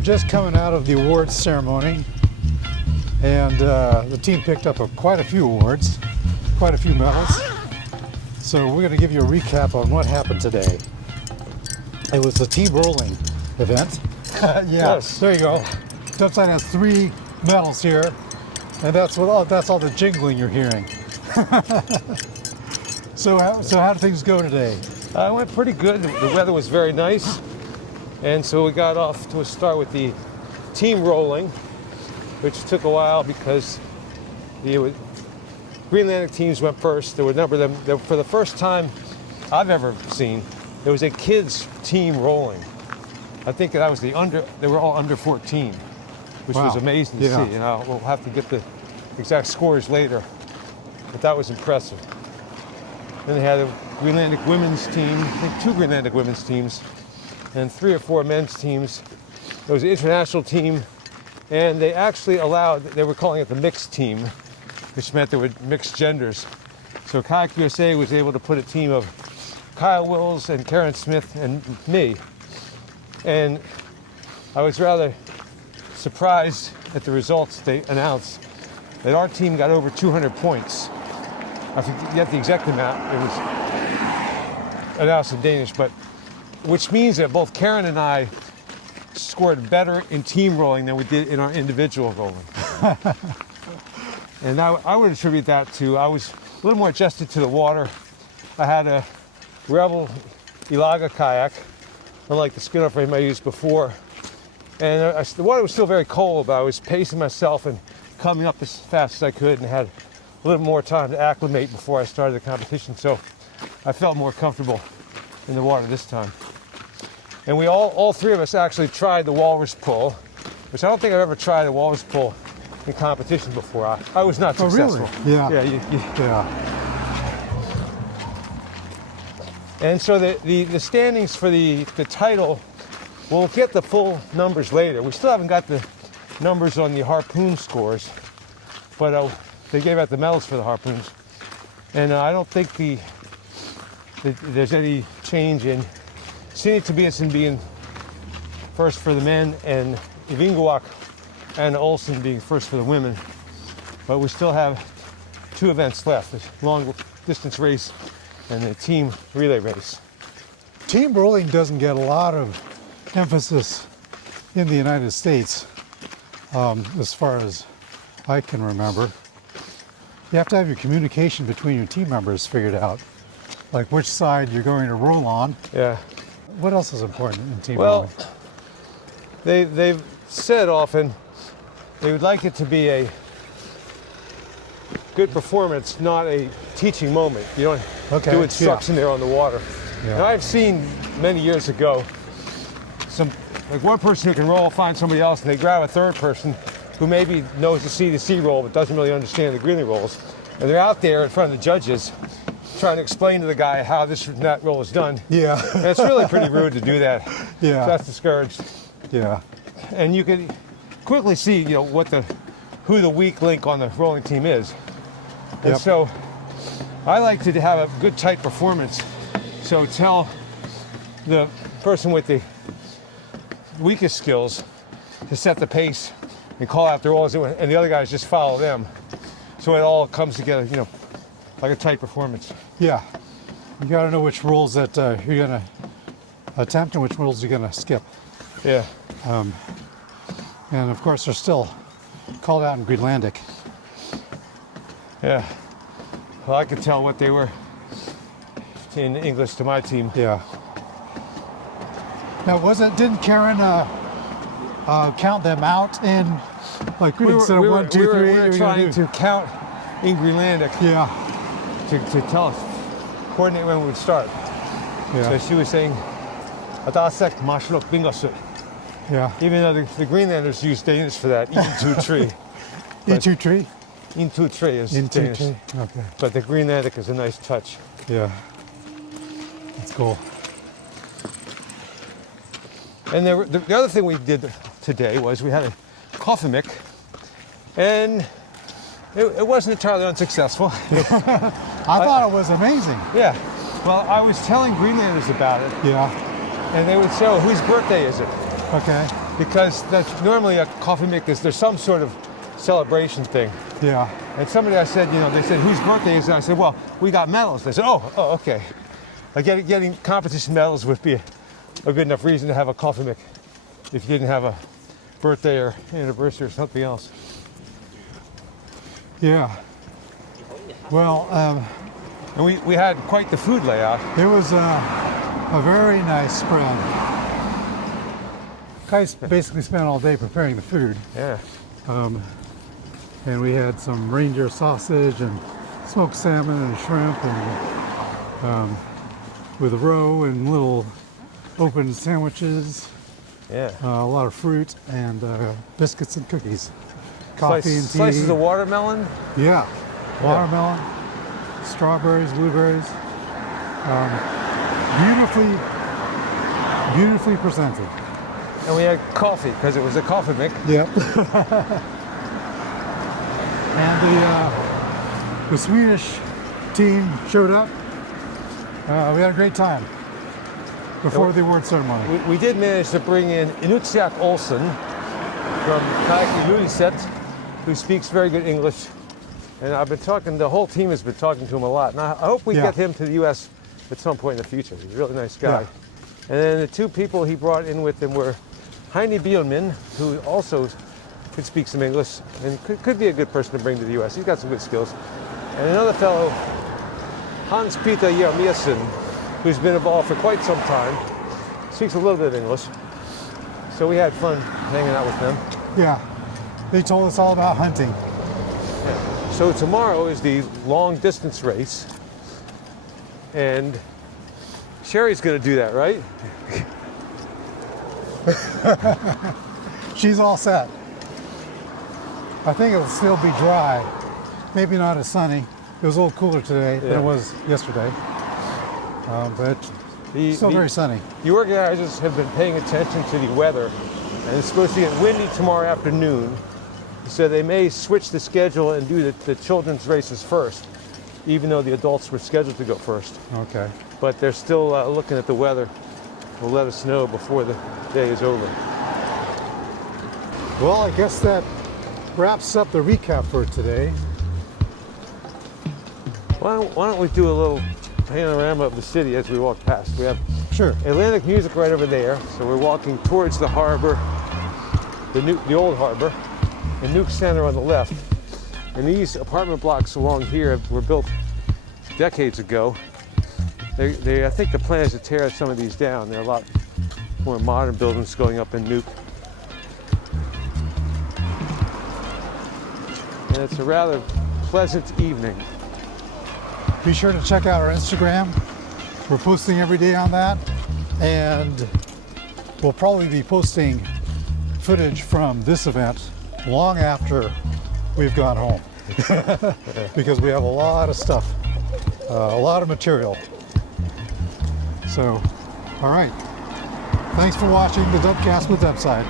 We're just coming out of the awards ceremony, and the team picked up quite a few awards, quite a few medals. So we're going to give you a recap on what happened today. It was the team rolling event. Yeah, yes. There you go. Dubside has 3 medals here, and that's all the jingling you're hearing. So how did things go today? It went pretty good. The weather was very nice, and so we got off to a start with the team rolling, which took a while because the Greenlandic teams went first. There were a number of them. For the first time I've ever seen, there was a kids team rolling. I think that was they were all under 14, which was amazing to see. And we'll have to get the exact scores later, but that was impressive. Then they had a Greenlandic women's team, I think 2 Greenlandic women's teams, and 3 or 4 men's teams. There was an international team, and they actually they were calling it the mixed team, which meant there were mixed genders. So Kayaking USA was able to put a team of Kyle Wills and Karen Smith and me. And I was rather surprised at the results they announced that our team got over 200 points. I forget the exact amount. It was announced in Danish, but which means that both Karen and I scored better in team rolling than we did in our individual rolling. And I would attribute that to I was a little more adjusted to the water. I had a Rebel Ilaga kayak, unlike the spinner frame I used before. And the water was still very cold, but I was pacing myself and coming up as fast as I could, and had a little more time to acclimate before I started the competition. So I felt more comfortable in the water this time. And we all 3 of us actually tried the walrus pull, which I don't think I've ever tried a walrus pull in competition before. I was not successful. Oh, really? Yeah. Yeah. And so the standings for the title, we'll get the full numbers later. We still haven't got the numbers on the harpoon scores, but they gave out the medals for the harpoons. And I don't think there's any change in Signe Tobiasen being first for the men and Ivinguak and Olsen being first for the women. But we still have 2 events left, the long distance race and the team relay race. Team rolling doesn't get a lot of emphasis in the United States, as far as I can remember. You have to have your communication between your team members figured out, like which side you're going to roll on. Yeah. What else is important in team rolling? They've said often they would like it to be a good performance, not a teaching moment. You don't do instruction there on the water. Yeah. And I've seen many years ago one person who can roll find somebody else, and they grab a 3rd person who maybe knows the C2C roll but doesn't really understand the Greenland rolls. And they're out there in front of the judges trying to explain to the guy how this and that roll is done. Yeah. And it's really pretty rude to do that. Yeah. So that's discouraged. Yeah. And you can quickly see, who the weak link on the rolling team is. And so I like to have a good tight performance. So tell the person with the weakest skills to set the pace and call out their rolls, and the other guys just follow them. So it all comes together, like a tight performance. Yeah. You got to know which rolls that you're going to attempt and which rolls you're going to skip. Yeah. And of course, they're still called out in Greenlandic. Yeah. Well, I could tell what they were in English to my team. Yeah. Now, didn't Karen count them out in, like, instead of 1, 2, 3? We were trying to count in Greenlandic. Yeah. To tell us, coordinate when we would start. Yeah. So she was saying, "Atasek mashlok bingasut." Yeah. Even though the Greenlanders use Danish for that, "in-tu tree." In-tu tree? In-tu tree is In-tu Danish. tree. Okay. But the Greenlandic is a nice touch. Yeah. That's cool. And the other thing we did today was we had a kaffemik, and it wasn't entirely unsuccessful. I thought it was amazing. Yeah. Well, I was telling Greenlanders about it. Yeah. And they would say, "Oh, whose birthday is it?" Okay. because that's normally a kaffemik is there's some sort of celebration thing. Yeah. And somebody I said, they said, whose birthday is it? I said, well, we got medals. They said, oh, okay. Like getting competition medals would be a good enough reason to have a kaffemik if you didn't have a birthday or anniversary or something else. Yeah. Well, And we had quite the food layout. it was a very nice spread. Kais basically spent all day preparing the food. Yeah. And we had some reindeer sausage and smoked salmon and shrimp and with a roe and little open sandwiches, Yeah. a lot of fruit and biscuits and cookies, coffee and tea. Slices of watermelon. Yeah, watermelon, strawberries, blueberries, beautifully presented. And we had coffee because it was a kaffemik. Yep. And the Swedish team showed up. We had a great time before the award ceremony. We did manage to bring in Inutsiak Olsen from Kayaking USA, who speaks very good English. And I've been talking, the whole team has been talking to him a lot. And I hope we get him to the U.S. at some point in the future. He's a really nice guy. Yeah. And then the two people he brought in with him were Heini Bielman, who also could speak some English and could be a good person to bring to the U.S. He's got some good skills. And another fellow, Hans-Peter Jeremiasen, who's been involved for quite some time, speaks a little bit of English. So we had fun hanging out with them. Yeah, they told us all about hunting. Yeah. So tomorrow is the long distance race. And Sherry's going to do that, right? She's all set. I think it'll still be dry. Maybe not as sunny. It was a little cooler today than it was yesterday. But still very sunny. The organizers have been paying attention to the weather, and it's supposed to get windy tomorrow afternoon. So they may switch the schedule and do the children's races first, even though the adults were scheduled to go first. Okay. But they're still looking at the weather. Will let us know before the day is over. Well, I guess that wraps up the recap for today. Why don't we do a little panorama of the city as we walk past? We have Sure. Atlantic Music right over there, so we're walking towards the harbor, the old harbor, and Nuuk Center on the left. And these apartment blocks along here were built decades ago. I think the plan is to tear some of these down. There are a lot more modern buildings going up in Nuuk. And it's a rather pleasant evening. Be sure to check out our Instagram. We're posting every day on that. And we'll probably be posting footage from this event long after we've gone home. Because we have a lot of stuff, a lot of material. So, all right. Thanks for watching the Dubcast with Dubside.